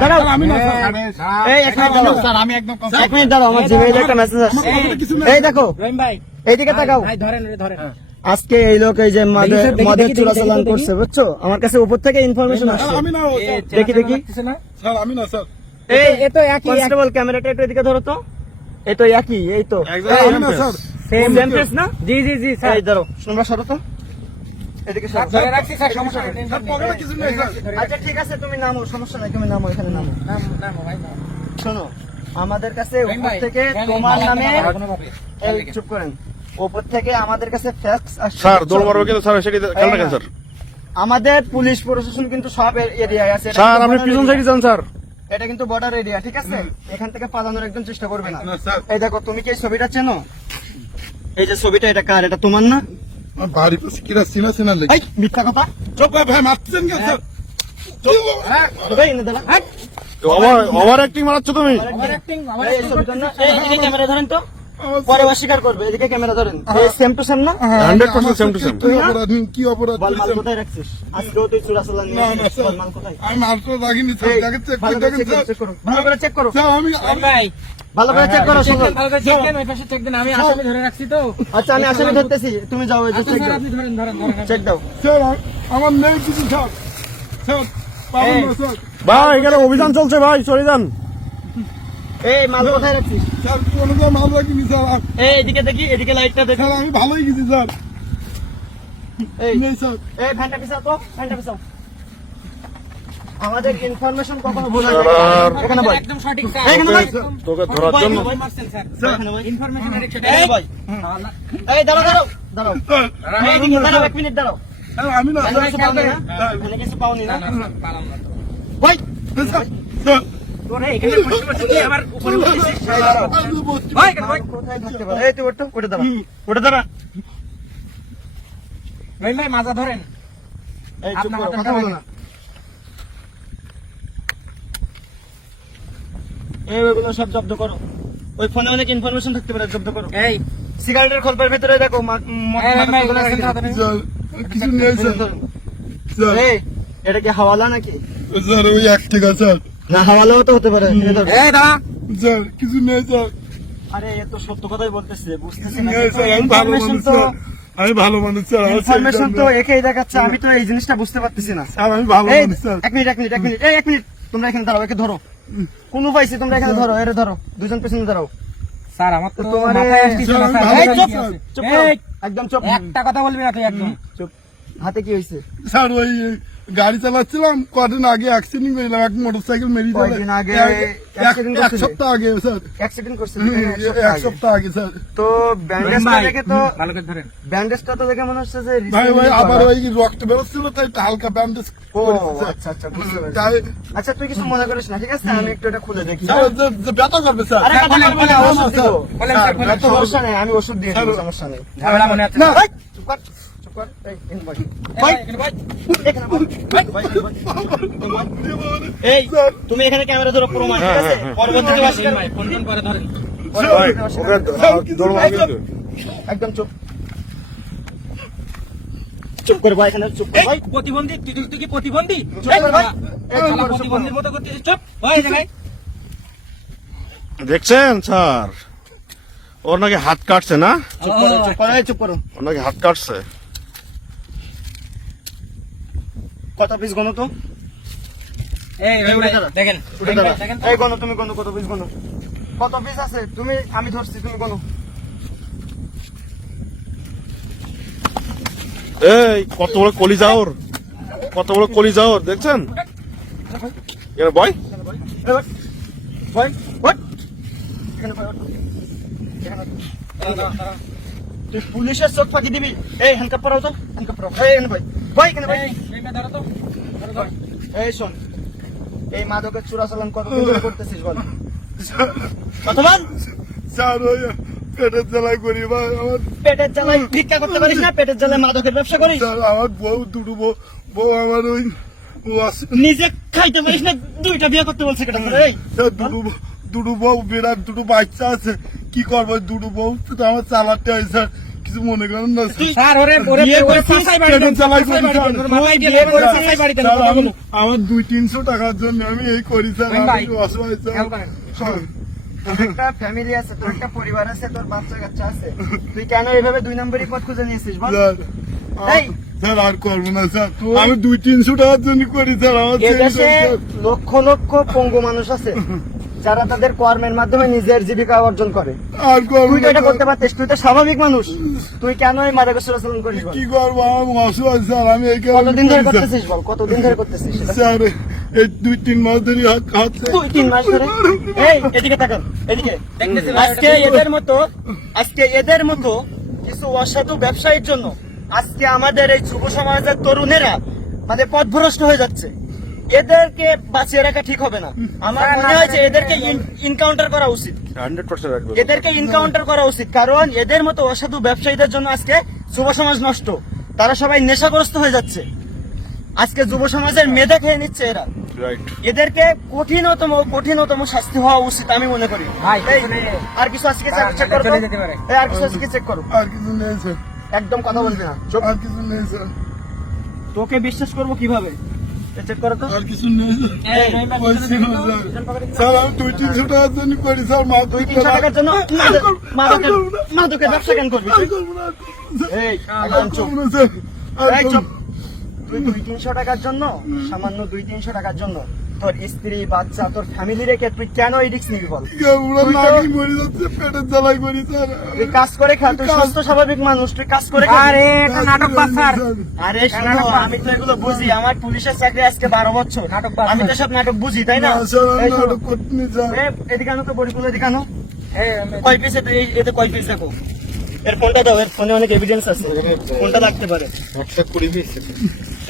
দাঁড়াও আমি না এই এক মিনিট দাঁড়াও স্যার আমি একদম এক মিনিট দাঁড়াও আমার জিমেইলে একটা মেসেজ আসছে এই দেখো রহিম ভাই এইদিকে তাকাও ভাই ধরেন ধরেন আজকে এই লোক এই যে মদের চোরাচালান করছে বুঝছো আমার কাছে উপর থেকে ইনফরমেশন আসছে আমি না দেখি দেখি স্যার আমি না স্যার এই তো একই কনস্টেবল ক্যামেরাটা একটু এদিকে ধরো তো এই তো একই এই তো আমি না স্যার সেম ফেস না জি জি জি স্যার এই ধরো তোমরা সরো তো এদিকে সরো ধরে রাখছি স্যার সমস্যা নেই স্যার পকেটে কিছু নেই স্যার আচ্ছা ঠিক আছে তুমি নামো সমস্যা নাই তুমি নামো এখানে নামো নাম ভাই নাম শোনো আমাদের কাছে রহিম উপর ভাই, থেকে রহিম তোমার ভাই, নামে কোনোভাবে। এই চুপ করেন উপর থেকে আমাদের কাছে ফ্যাক্স আসছে স্যার দৌড় মারবো কিন্তু স্যার সেটি খেয়াল রাখেন স্যার আমাদের পুলিশ প্রশাসন কিন্তু সব এরিয়ায় আছে এটা স্যার কিন্তু আপনি border পিছন area। সাইডে যান স্যার এটা কিন্তু বর্ডার এরিয়া ঠিক আছে এখান থেকে পালানোর একদম চেষ্টা করবে না না, স্যার। এই দেখো তুমি কি এই ছবিটা চেনো এই যে ছবিটা এটা কার এটা তোমার না আমার বাড়ি পাশে কিরা চিনা চিনা লেগে এই মিথ্যা কথা চোখ ভাই মারতেছেন কেন স্যার এই এনে দাঁড়া। ওভার অ্যাক্টিং মারাচ্ছ তুমি ওভার অ্যাক্টিং এই ছবিটা না এই এদিকে ক্যামেরা ধরেন তো পরে অস্বীকার করবে এদিকে ক্যামেরা ধরেন এই সেম টু সেম না 100% সেম টু সেম কি অপরাধ কি অপরাধ বল মাল করেছেন? কোথায় রাখছিস আজকেও তুই চোরাচালান না নিয়ে না আসছিস। স্যার বল মাল কোথায় আমি মাত্র রাখিনি স্যার এই, দেখে চেক ভালো করে করে দেখেন check স্যার করো, ভালো করে চেক করো স্যার আমি রহিম ভাই ভালো করে চেক করো চেক সুন্দর দেন ভালো করে চেক দেন ওই পাশে চেক দেন আমি আসামি ধরে রাখছি তো আচ্ছা আমি আসামি ধরতেছি তুমি যাও এই যে আচ্ছা চেক স্যার দাও আপনি ধরেন ধরেন ধরেন চেক দাও স্যার আমার নেই কিছু স্যার স্যার পাবেন না স্যার ভাই এখানে অভিযান চলছে ভাই চলে যান এই মাল কোথায় রাখছিস স্যার কোনো তো মাল রাখিনি স্যার এই এদিকে দেখি এদিকে লাইটটা দেখো স্যার আমি ভালোই গেছি স্যার এই নেই স্যার এই ফ্যানটা পিছাও তো ফ্যানটা পিছাও আমাদের ইনফরমেশন কখনো ভুল হয় না স্যার। এখানে বল একদম সঠিক স্যার এখানে বল তোকে ধরার জন্য ভয় মারছেন স্যার এখানে বল ইনফরমেশনের একটা এই বল এই দাঁড়াও দাঁড়াও দাঁড়াও স্যার এই এদিকে দাঁড়াও এক মিনিট দাঁড়াও স্যার আমি না এখানে স্যার কিছু পাওনি না এখানে কিছু পাওনি না পালাম না ভাই স্যার স্যার তোরে এখানে বসে বসে কি আমার উপরে উঠেছিস আমি বলছি ভাই কেন ভাই কোথায় থাকতে পারে এই তুই ওঠো ওঠে দাঁড়া ওঠে দাঁড়া রহিম ভাই মাজা ধরেন এই চুপ আপনার করো হাতে কথা বলো না এই ওগুলো সব জব্দ করো ওই ফোনে অনেক ইনফরমেশন থাকতে পারে জব্দ করো এই সিগারেটের খোলপের ভিতরে দেখো এই রহিম ভাই এগুলো সেন্টার ধরেন স্যার কিছু নেই স্যার স্যার এই এটা কি হাওয়ালা নাকি স্যার ওই 1 টাকা স্যার না হাওয়ালাও তো হতে পারে এই ধরো। এই দাঁড়া স্যার কিছু নেই স্যার আরে এ তো সত্য কথাই বলতেছে বুঝতেছি কিছু না নেই স্যার আমি ভালো ইনফরমেশন মানুষ তো স্যার আমি ভালো মানুষ স্যার আমার ইনফরমেশন তো ছেলে একেই দেখাচ্ছে আমি তো এই জিনিসটা বুঝতে পারতেছি না স্যার আমি ভালো এই মানুষ স্যার এক মিনিট এই এক মিনিট তোমরা এখানে দাঁড়াও একে ধরো কোন পাইছি তোমরা এখানে ধরো এরে ধরো দুজন পেছনে দাঁড়াও স্যার আমার তো তোমার মাথায় আসছে না স্যার, স্যার আমি এই চুপ স্যার। চুপ করো। এই, একদম চুপ একটা কথা বলবি না তুই একদম চুপ হাতে কি হয়েছে স্যার ওই গাড়ি চালাচ্ছিলাম কদিন আগে অ্যাক্সিডেন্ট করেছিলাম এক মোটরসাইকেল মেরিয়ে যাবে কয়দিন আগে accident এক করছিলে? সপ্তাহ আগে স্যার অ্যাক্সিডেন্ট করছে এক সপ্তাহ আগে স্যার তো ব্যান্ডেজটা দেখে তো ভালো করে ধরেন ব্যান্ডেজটা তো দেখে মনে হচ্ছে যে ভাই ভাই recently আবার করা। ওই রক্ত বেরোচ্ছিল তাই একটু হালকা ব্যান্ডেজ ও করেছে স্যার। আচ্ছা আচ্ছা বুঝতে পেরেছি তাই আচ্ছা তুই কিছু মনে করিস না ঠিক আছে আমি একটু এটা খুলে দেখি স্যার যে ব্যথা করবে স্যার আরে কথা বলবো না, ওষুধ দিব। বলেন স্যার, স্যার বলেন এত সমস্যা নেই আমি ওষুধ দিয়ে দেবো, সমস্যা নেই ঝামেলা মনে আছে না এই, চুপ কর চুপ কর এই এখানে বল। ভাই এখানে ভাই এখানে বল। ভাই, বল। এই তুমি এখানে ক্যামেরা ধরো প্রমাণ ঠিক আছে পরবর্তীতে অস্বীকার ভাই ফোন ফোন করে ধরেন ভাই ওকে দৌড় মারবো কিন্তু একদম চুপ চুপ করে ভাই এখানে চুপ কর ভাই প্রতিবন্ধী তুই কি প্রতিবন্ধী চুপ কর ভাই এই চুপ করো, চুপ করো। প্রতিবন্ধীর মতো করতেছিস চুপ ভাই ভাই দেখছেন স্যার ওর নাকি হাত কাটছে না চুপ করো চুপ করো এই চুপ করো ওর নাকি হাত কাটছে কত পিস গনো তো এই রহিম ভাই, দেখেন উঠে রহিম দাঁড়া ভাই, দেখেন এই গনো তুমি গনো কত পিস গনো কত পিস আছে তুমি আমি ধরছি তুমি গনো এই কত বড় কলিজা ওর কত বড় কলিজা ওর দেখছেন এখানে বয় এই ভাই ভাই ভাই এখানে ভাই এখানে তুই পুলিশের চোখ ফাঁকি দিবি এই হ্যান্ডকাপ পরাও তো হ্যান্ডকাপ পরাও এই এখানে ভাই ভাই এখানে ভাই এই রহিম ভাই, ধরো তো ধরো তো। এই শোন এই মাদকের চোরাচালান কতদিন ধরে করতেছিস বল কতবার স্যার ওই পেটের জ্বালায় করি ভাই আমার পেটের জ্বালায় ভিক্ষা করতে পারিস না পেটের জ্বালায় মাদকের ব্যবসা করিস স্যার আমার বউ দুটো বউ আমার ওই নিজে খাইতে পারিস না দুইটা বিয়ে করতে বলছে কেটে এই দুটো বউ বিরাট দুটো বাচ্চা আছে কি করবো দুটো বউ তো আমার চালাতে হয় স্যার কিছু মনে করেন না স্যার। স্যার ওরে ওরে বিয়ে ওরে করেছিস, ফাঁসাই বাড়ি দেন, পেটের জ্বালায় ফাঁসাই বাড়ি দেন, করেছিস। ওর মাথায় দিয়ে বিয়ে ওরে করেছিস, ফাঁসাই বাড়ি দেন, স্যার, কথা বলো। আমার 200-300 টাকার জন্য আমি এই করি স্যার, ভাই, আমি অসহায় স্যার। খেয়াল করেন। স্যার, তোর একটা ফ্যামিলি আছে, তোর একটা পরিবার আছে, তোর বাচ্চা কাচ্চা আছে, তুই কেন এইভাবে 2 নম্বরই পথ খুঁজে নিয়েছিস বল? স্যার, এই! স্যার আর করবো না স্যার, আমি 200-300 টাকার জন্য করি স্যার, আমার ছেলে এদেশে স্যার। লক্ষ লক্ষ পঙ্গু মানুষ আছে যারা তাদের কর্মের মাধ্যমে নিজের জীবিকা অর্জন করে। আর করবো তুই তো না এটা স্যার। করতে পারতিস, তুই তো স্বাভাবিক মানুষ, তুই কেন এই মাদকাসর আচরণ করিস বল? কি করবো, আমি অসহায় স্যার, আমি এই কারণে কতদিন ধরে করি, স্যার। করতেছিস বল, কতদিন ধরে করতেছিস সেটা? স্যার এই 2-3 মাস ধরে হাত 2-3 মাস ধরে। এই এদিকে তাকান, এদিকে। দেখতেছি ভাই, আজকে এদের মতো কিছু অসাধু ব্যবসায়ীর জন্য আজকে আমাদের এই যুব সমাজের তরুণেরা মানে পথভ্রষ্ট হয়ে যাচ্ছে। এদেরকে বাঁচিয়ে রাখা ঠিক হবে না। আমার মনে হয় যে এদেরকে ইনকাউন্টার করা উচিত, 100% রাখবে। এদেরকে ইনকাউন্টার করা উচিত, কারণ এদের মতো অসাধু ব্যবসায়ীদের জন্য আজকে যুব সমাজ নষ্ট। তারা সবাই নেশাগ্রস্ত হয়ে যাচ্ছে, আজকে যুব সমাজের মেধা খেয়ে নিচ্ছে এরা। রাইট। এদেরকে কঠিনতম শাস্তি হওয়া উচিত আমি মনে করি। ভাই, এই, এখানে- আর কিছু আজকে হ্যাঁ, চেক করো তো? চলে যেতে পারে। এই, আর কিছু আজকে চেক করো, আর কিছু নেই স্যার, একদম কথা বলবি না, চুপ। আর কিছু নেই স্যার, তোকে বিশ্বাস করবো কিভাবে? চেক করো তো। আর কিছু নেই স্যার। এই, এই, এই, ওই ছিল স্যার। স্যার আমি 200-300 টাকার জন্য করি স্যার, মা 200-300 টাকার জন্য মাদকের ব্যবসা কেন করবি তুই? এই, একদম চুপ। এই, চুপ। তুই 200-300 টাকার জন্য, সামান্য 200-300 টাকার জন্য তোর স্ত্রী বাচ্চা তোর ফ্যামিলি রেখে তুই কেন এই রিস্ক নিবি বল? পেটের জ্বালাই করি স্যার। তুই কাজ করে খা, তুই সুস্থ স্বাভাবিক মানুষ, তুই কাজ করে খা। আরে এটা নাটক বাজ স্যার। আরে শোনো, আমি তো এগুলো বুঝি, আমার পুলিশের চাকরি আজকে 12 বছর, নাটক বাদ আমি তো সব নাটক বুঝি, তাই না? না স্যার, আমি এই শোনো, নাটক করতেনি স্যার। এদিকে আনো তো, বড়িগুলো এদিকে আনো। এই, কয় পিস এতে কয় পিস দেখো, এর ফোনটা দাও, এর ফোনে অনেক এভিডেন্স আছে, ফোনটা লাগতে পারে।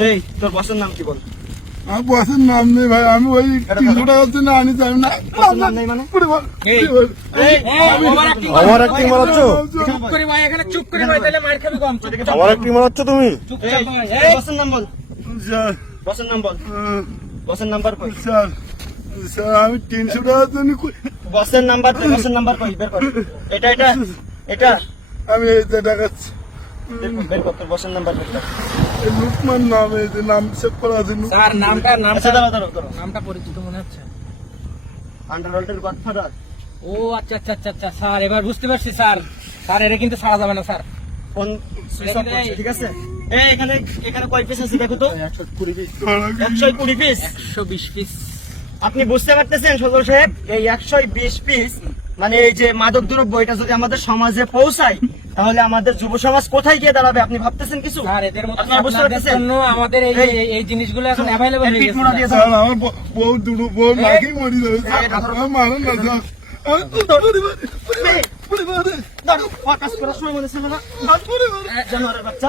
এই তোর বসের নাম কি বল? আমার বসের নাম নেই ভাই, আমি ওই 300 টাকার জন্য আনি চাই না। বসের নাম নেই মানে? এই, এই, এই, ওভার অ্যাক্টিং আমার acting মারাচ্ছ? চুপ করে ভাই, এখানে চুপ করে ভাই, তাহলে মার খাবি কম। আমার acting মারাচ্ছ তুমি? চুপচাপ এই, ভাই, এই, এই, বসের নাম বল, স্যার, বসের নাম বল, বসের নাম্বার কই? স্যার, স্যার আমি 300 টাকার জন্য বসের নাম্বার কই? বসের নাম্বার কই? বের কর। এটা এটা এটা আমি এই যে দেখাচ্ছি, বের কর তোর বসের নাম্বার কই? এই লুকমান নাম, এই যে নাম সেভ করা আছে স্যার নামটা আচ্ছা দাঁড়াও দাঁড়াও দাঁড়াও, নামটা পরিচিত মনে হচ্ছে। আন্ডারওয়ার্ল্ডের গডফাদার। ও আচ্ছা আচ্ছা আচ্ছা আচ্ছা স্যার, এবার বুঝতে পারছি স্যার। স্যার এটা কিন্তু ছাড়া যাবে না স্যার। ফোন সুইচ অফ করছে, ঠিক আছে? এই এখানে এখানে কয় পিস আছে দেখো তো? 120 পিস। 120 পিস। আপনি বুঝতে পারতেছেন সদর সাহেব, এই 120 পিস মানে এই যে মাদক দ্রব্য, এটা যদি আমাদের সমাজে পৌঁছায় তাহলে আমাদের যুব সমাজ কোথায় গিয়ে দাঁড়াবে আপনি ভাবতেছেন কিছু? স্যার এদের মতো আপনারা বুঝতে আপনাদের পারতেছেন? জন্য আমাদের এই এই জিনিসগুলো এখন অ্যাভেলেবল হয়ে গেছে মোড়া দিয়ে স্যার। স্যার আমার বউ দুটো বউ নাকি মরি যাবে স্যার, আমার মারেন না স্যার, আমি তো পরিবারে দাঁড়াও, কাজ করার সময় মনে ছিল না? জানোয়ারের বাচ্চা।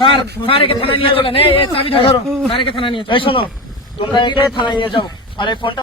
স্যার স্যার একে থানায় নিয়ে চলেন। এই চাবি ধরো, স্যার একে থানায় নিয়ে চলেন। এই শোনো, তোমরা একে থানায় নিয়ে যাও, আর এই ফোনটা